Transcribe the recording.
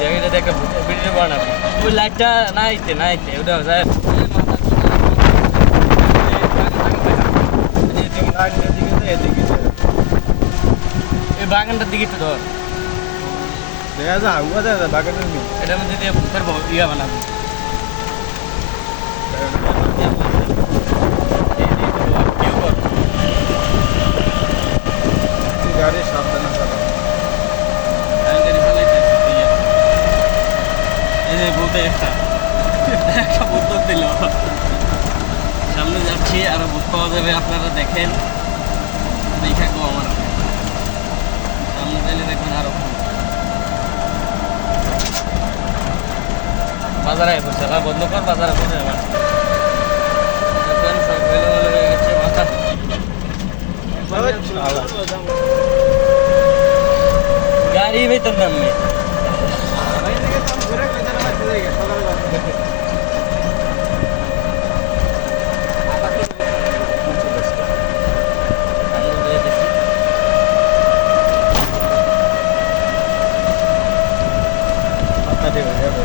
জায়গাটাতে একটা ভিডিও বানাবো ওই লাইটটা না আইতে ওটা যায় এই বাগানটার দিকে একটু ধর দেখা যায় আগুয়া দেখা যায় বাগানের নেই এটার মধ্যে দিয়ে করবো ইয়া বানাবো গাড়ি সাবধানে চালাও একটা বুদ্ধ দিল সামনে যাচ্ছি আরো বুক পাওয়া যাবে আপনারা দেখেন দেখা গো আমার সামনে চাইলে দেখবেন আরো বাজারে বসে বন্ধ কর বাজারে বসে এবার দেখবেন সব এলোমেলো হয়ে গেছে মাথা গাড়ি ভেতর নামবে মাথা ঠিক হয়ে যাবে